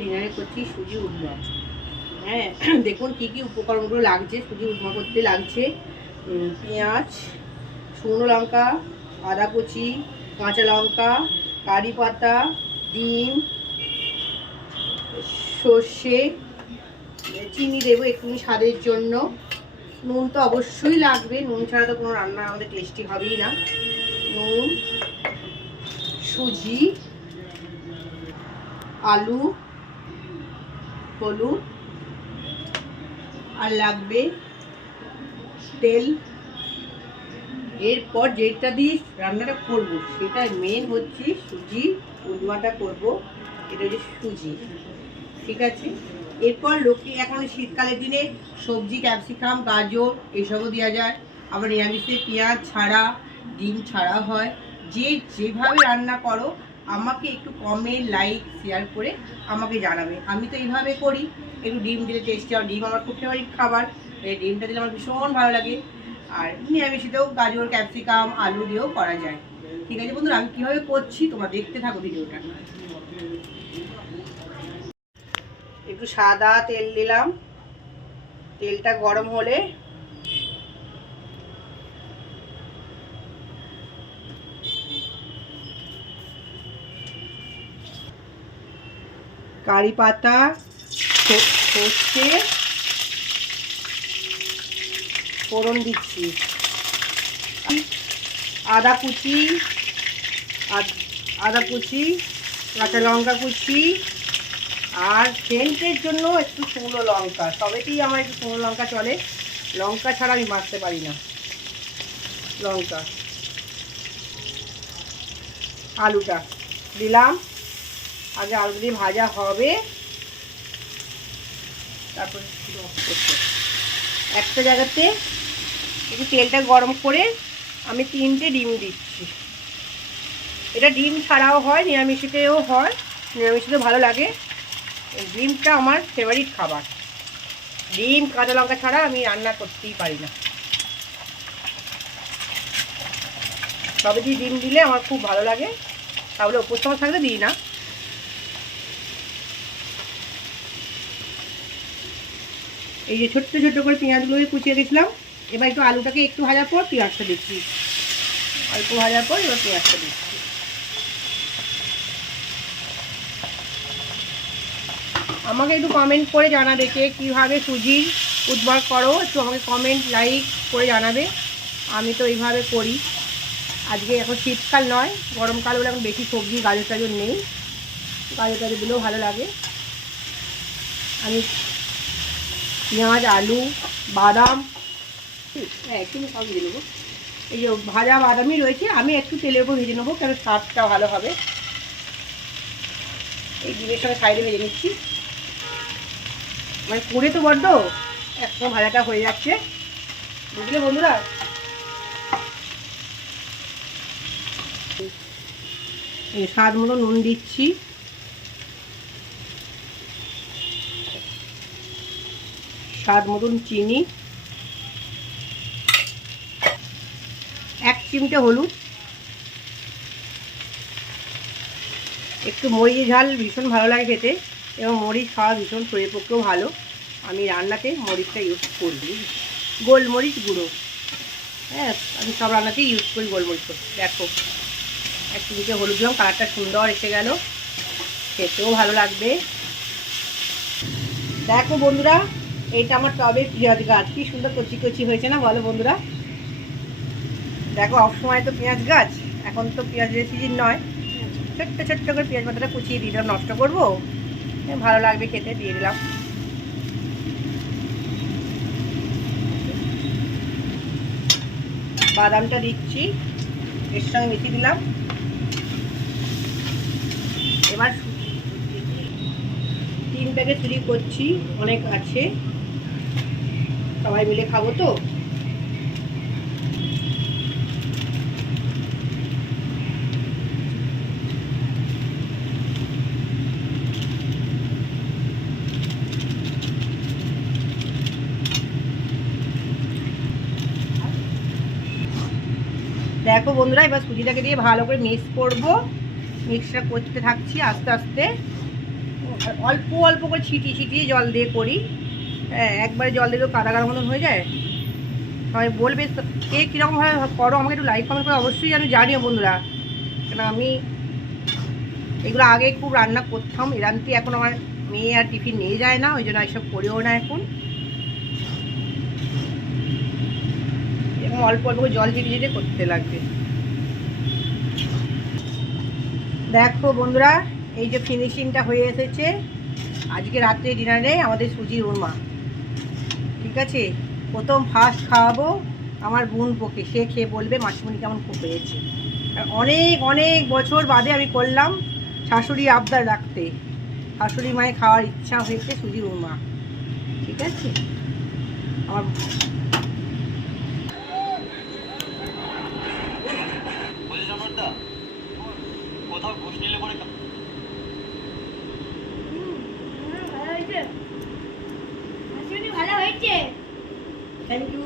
ডিনারে করছি সুজি উপমা। হ্যাঁ, দেখুন কী কী উপকরণগুলো লাগছে। সুজি উপমা করতে লাগছে পেঁয়াজ, শুকনো লঙ্কা, আদা কুচি, কাঁচা লঙ্কা, কারি পাতা, ডিম, সর্ষে, চিনি দেবো একটুখানি স্বাদের জন্য, নুন তো অবশ্যই লাগবে, নুন ছাড়া তো কোনো রান্না আমাদের টেস্টি হবেই না। নুন, সুজি, আলু, হলুদ, আর লাগবে তেল। এরপর যেটা দিয়ে রান্নাটা করব সেটা মেন হচ্ছে সুজি উপমাটা করব। এটা হচ্ছে সুজি, ঠিক আছে। এরপর লোকে এখন শীতকালের দিনে সবজি ক্যাপসিকাম গাজর এসবও দেওয়া যায়, আবার নিরামিষে পেঁয়াজ ছাড়া ডিম ছাড়া হয়। যে যেভাবে রান্না করো আমাকে একটু কমেন্ট লাইক শেয়ার করে আমাকে জানাবে। আমি তো এইভাবে করি, একটু ডিম দিলে টেস্টি হয়। ডিম আমার খুব ফেভারিট খাবার, এই ডিমটা দিলে আমার ভীষণ ভালো লাগে। আর নিরামিষেতেও গাজর ক্যাপসিকাম আলু দিয়েও করা যায়। ঠিক আছে বন্ধুরা, আমি কীভাবে করছি তোমরা দেখতে থাকো ভিডিওটা। একটু সাদা তেল দিলাম, তেলটা গরম হলে কারি পাতা, সর্ষে ফোড়ন দিচ্ছি, আদা কুচি, কাঁচা লঙ্কা কুচি, আর সেন্টের জন্য একটু শুকনো লঙ্কা। সবেতেই আমার একটু শুকনো লঙ্কা চলে, লঙ্কা ছাড়া আমি মাখতে পারি না। লঙ্কা, আলুটা দিলাম, আগে আলু দিয়ে ভাজা হবে, তারপর একটা জায়গাতে একটু তেলটা গরম করে আমি 3টে ডিম দিচ্ছি। এটা ডিম ছাড়াও হয়, নিরামিষেতেও হয়, নিরামিষেতেও ভালো লাগে। ডিমটা আমার ফেভারিট খাবার, ডিম কাঁচা লঙ্কা ছাড়া আমি রান্না করতেই পারি না। তবে দিয়ে ডিম দিলে আমার খুব ভালো লাগে, তাহলে উপোস থাকলে দিই না। এই যে ছোট্ট ছোট্ট করে পেঁয়াজগুলোকে কুচিয়ে দিয়েছিলাম, এবার একটু আলুটাকে একটু ভাজার পর পেঁয়াজটা দিচ্ছি, অল্প ভাজার পর এবার পেঁয়াজটা দিচ্ছি। আমাকে একটু কমেন্ট করে জানাবে কে কীভাবে সুজির উপমা করো, একটু আমাকে কমেন্ট লাইক করে জানাবে। আমি তো এইভাবে করি। আজকে এখন শীতকাল নয়, গরমকাল হলে এখন বেশি সবজি গাজর টাজর নেই, গাজর টাজর দিলেও ভালো লাগে। আমি পেঁয়াজ আলু বাদাম একটু সব ভেজে নেবো, এই যে ভাজা বাদামই রয়েছে, আমি একটু তেলের উপর ভেজে নেবো, কেন স্বাদটা ভালো হবে। এই ডিমের সঙ্গে সাইডে ভেজে নিচ্ছি, মানে করে তো বড্ড একদম ভাজাটা হয়ে যাচ্ছে, বুঝলে বন্ধুরা। এই স্বাদ মতো নুন দিচ্ছি, স্বাদ মতন চিনি, 1 চিমটে হলুদ, একটু মরিচ ঝাল ভীষণ ভালো লাগে খেতে, এবং মরিচ খাওয়া ভীষণ শরীরের পক্ষেও ভালো। আমি রান্নাতে মরিচটা ইউজ করি, গোলমরিচ গুঁড়ো। হ্যাঁ, আমি সব রান্নাতেই ইউজ করি গোলমরিচ। দেখো 1 চিমটে হলুদ দিলাম, কালারটা সুন্দর এসে গেল, খেতেও ভালো লাগবে। দেখো বন্ধুরা, এইটা আমার টবের পেঁয়াজ গাছ, কি সুন্দর কচি কচি হয়েছে না বলো বন্ধুরা। দেখো অফ সময় তো পেঁয়াজ গাছ, এখন তো পেঁয়াজের সিজন নয়, ছোট্ট ছোট্ট করে পেঁয়াজ পাতাটা কুচিয়ে দিয়ে দিলাম, নষ্ট করবো, ভালো লাগবে খেতে, দিয়ে দিলাম। বাদামটা দিচ্ছি, এর সঙ্গে মিশিয়ে দিলাম। এবার 3 প্যাকেট সুজি করছি, অনেক আছে, সবাই মিলে খাবো তো। দেখো বন্ধুরা, এবার সুজিটাকে দিয়ে ভালো করে মিক্স করবো, মিক্সটা করতে থাকছি আস্তে আস্তে। আর অল্প অল্প করে ছিটিয়ে ছিটিয়ে জল দিয়ে করি। হ্যাঁ, একবারে জল দিলেও কাদা কাদা মতন হয়ে যায়। সবাই বলবে কে কীরকমভাবে করো, আমাকে একটু লাইক কমেন্ট করে অবশ্যই আমি জানিও বন্ধুরা। কেন আমি এগুলো আগে খুব রান্না করতাম, এরান্তি এখন আমার মেয়ে আর টিফিন নিয়ে যায় না, ওই জন্য এইসব করেও না এখন। এবং অল্প অল্প করে জল ছিটিয়ে ছিটিয়ে করতে লাগবে। দেখো বন্ধুরা, এই যে ফিনিশিংটা হয়ে এসেছে। আজকে রাত্রে ডিনারে আমাদের সুজির উরমা, ঠিক আছে। প্রথম ফার্স্ট খাওয়াবো আমার বোন পোকে, সে খেয়ে বলবে মাসিমণি কেমন খুব হয়েছে। অনেক অনেক বছর বাদে আমি করলাম শাশুড়ি আবদার রাখতে, শাশুড়ি মায়ের খাওয়ার ইচ্ছা হয়েছে সুজির উরমা, ঠিক আছে। আমার কোথাও ঘুষ নিলে পরে ভালো হয়েছে। Thank you.